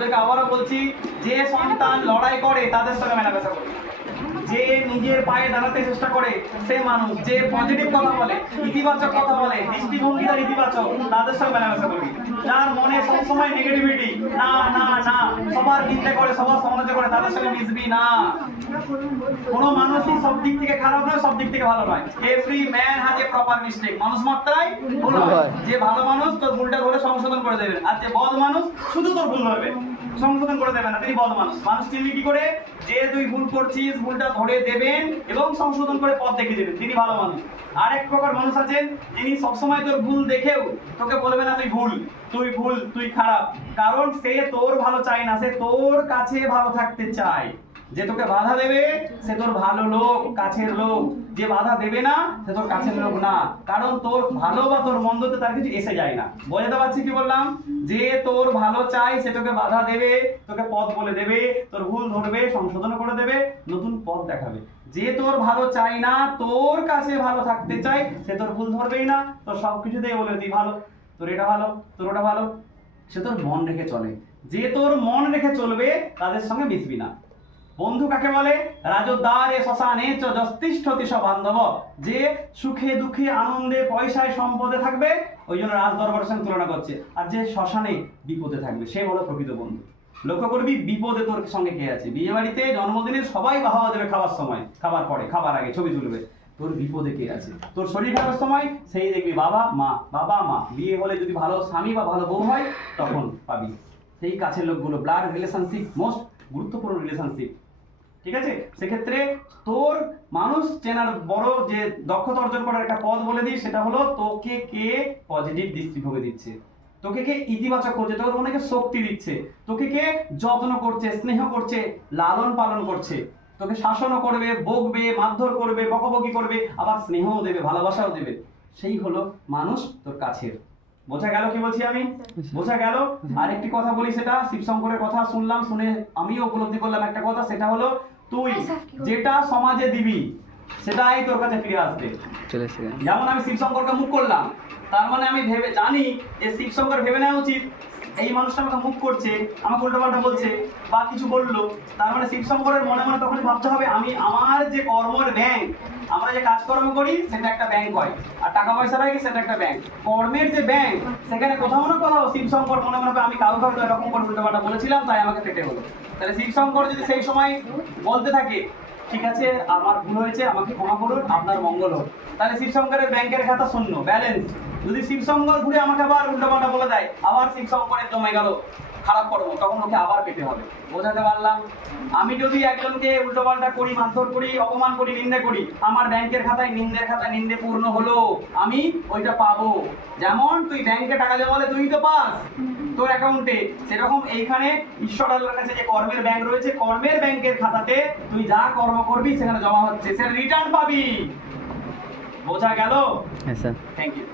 তোদেরকে আবারও বলছি, যে সন্তান লড়াই করে তাদের সঙ্গে মেলামেশা করবি, যে নিজের পায়ে দাঁড়াতে চেষ্টা করে সে মানুষ, যে পজিটিভ কথা বলে, ইতিবাচক কথা বলে, দৃষ্টিভঙ্গি তার ইতিবাচক, তাদের সঙ্গে মেলামেশা করবি। যার মনে সবসময় নেগেটিভিটি, না না না, সবার নিন্দে করে, সবার সমালোচনা করে, তাদের সঙ্গে মিশবি না। কোনো মানুষই সব দিক থেকে খারাপ নয়, সব দিক থেকে ভালো নয়। Every man has a proper mistake. মানুষ মাত্রাই ভুল হয়। যে ভালো মানুষ তোর ভুলটা ধরে সংশোধন করে দেবে, আর যে বদ মানুষ শুধু তোর ভুল ধরবে, সংশোধন করে দেবে না, তিনি বদ মানুষ। মানুষ চিনলি কি করে? যে তুই ভুল করছিস, ভুলটা ধরে দেবেন এবং সংশোধন করে পথ দেখিয়ে দেবেন, তিনি ভালো মানুষ। আর এক প্রকার মানুষ আছেন যিনি সবসময় তোর ভুল দেখেও তোকে বলবে না তুই ভুল, তুই ভুল, তুই খারাপ, কারণ সে তোর ভালো চায় না, সে তোর কাছে ভালো থাকতে চায়। যে তোকে বাধা দেবে সে তোর ভালো লোক, কাছের লোক। যে বাধা দেবে না সে তোর কাছের লোক না, কারণ তোর ভালো বা তোর মন্দতে তার কিছু এসে যায় না। বোঝাতে পারছি কি বললাম? যে তোর ভালো চাই সে তোকে বাধা দেবে, তোকে পথ বলে দেবে, তোর ভুল ধরবে, সংশোধন করে দেবে, নতুন পথ দেখাবে। যে তোর ভালো চাই না, তোর কাছে ভালো থাকতে চাই, সে তোর ভুল ধরবেই না, তোর সবকিছুতেই বলে তুই ভালো, তোর এটা ভালো, তোর ওটা ভালো। সে তোর মন রেখে চলে। যে তোর মন রেখে চলবে তাদের সঙ্গে মিশবি না। বন্ধু কাকে বলে? রাজদ্বারে শ্মশানে চ যস্তিষ্ঠতি স বান্ধব। যে সুখে দুঃখে আনন্দে পয়সায় সম্পদে থাকবে, ওই জন্য রাজ দরবারের সঙ্গে তুলনা করছে। আর যে শ্মশানে বিপদে থাকবে সে বড় প্রকৃত বন্ধু। লক্ষ্য করবি বিপদে তোর সঙ্গে কে আছে। বিয়ে বাড়িতে জন্মদিনে সবাই বাহবা দেবে, খাওয়ার সময়, খাবার পরে, খাবার আগে ছবি তুলবে। তোর বিপদে কে আছে? তোর শরীর খারাপের সময় সেই দেখবি বাবা মা, বাবা মা। বিয়ে হলে যদি ভালো স্বামী বা ভালো বউ হয় তখন পাবি সেই কাছের লোকগুলো। ব্লাড রিলেশনশিপ মোস্ট গুরুত্বপূর্ণ রিলেশনশিপ, ঠিক আছে? সেক্ষেত্রে তোর মানুষ চেনার বড় যে দক্ষতা অর্জন করার একটা পথ বলে দিই, সেটা হলো তোকে কে পজিটিভ দৃষ্টিভঙ্গি দিচ্ছে, তোকে কে ইতিবাচক করছে, তোর মনে কে শক্তি দিচ্ছে, তোকে কে যত্ন করছে, স্নেহ করছে, লালন পালন করছে, তোকে শাসনও করবে, বকবে, মারধর করবে, বকাবকি করবে, আবার স্নেহও দেবে, ভালোবাসাও দেবে। সেই হলো মানুষ তোর কাছের। বোঝা গেল কি বলছি আমি? বোঝা গেল? আরেকটি কথা বলি, সেটা শিবশঙ্করের কথা শুনলাম, শুনে আমিও উপলব্ধি করলাম একটা কথা, সেটা হলো তুই যেটা সমাজে দিবি সেটাই তোর কাছে ফিরে আসবে। যেমন আমি শিবশঙ্করকে মুখ করলাম, তার মানে আমি ভেবে জানি যে শিবশঙ্কর ভেবে নেওয়া উচিত এই মানুষটা আমাকে মুখ করছে, আমাকে উল্টোপাল্টা বলছে বা কিছু বললো, তার মানে শিবশঙ্করের মনে মনে তখন ভাবতে হবে আমি আমার যে কর্মের ব্যাংক, আমরা যে কাজকর্ম করি সেটা একটা ব্যাংক হয়, আর টাকা পয়সা রাখি সেটা একটা ব্যাংক। কর্মের যে ব্যাংক, সেখানে কোথাও না কোথাও শিবশঙ্কর মনে মনে আমি কাউকে হয়তো এরকম করে উল্টোপাল্টা বলেছিলাম, তাই আমাকে পেটে হলো। তাহলে শিবশঙ্কর যদি সেই সময় বলতে থাকে ঠিক আছে আমার ভুল হয়েছে, আমাকে ক্ষমা করুন, আপনার মঙ্গল হোক, তাহলে শিবশঙ্করের ব্যাংকের খাতা শূন্য, ব্যালেন্স। যদি শিবশঙ্কর ঘুরে আমাকে আবার উল্টোপাল্টা বলে দেয়, আবার শিবশঙ্করের জমে গেল খারাপ কর্ম, তখন ওকে আবার পেতে হবে। বোঝাতে পারলাম? আমি যদি একজনকে উল্টোপাল্টা করি, মারধর করি, অপমান করি, নিন্দে করি, আমার ব্যাংকের খাতায় নিন্দের খাতায় নিন্দে পূর্ণ হলো, আমি ওইটা পাবো। যেমন তুই ব্যাংকে টাকা জমালে তুই তো পাস তোর অ্যাকাউন্টে, সেরকম এইখানে ঈশ্বর আল্লাহর কাছে যে কর্মের ব্যাংক রয়েছে, কর্মের ব্যাংকের খাতাতে তুই যা কর্ম করবি সেখানে জমা হচ্ছে, সেটা রিটার্ন পাবি। বোঝা গেল? হ্যাঁ স্যার। Thank you.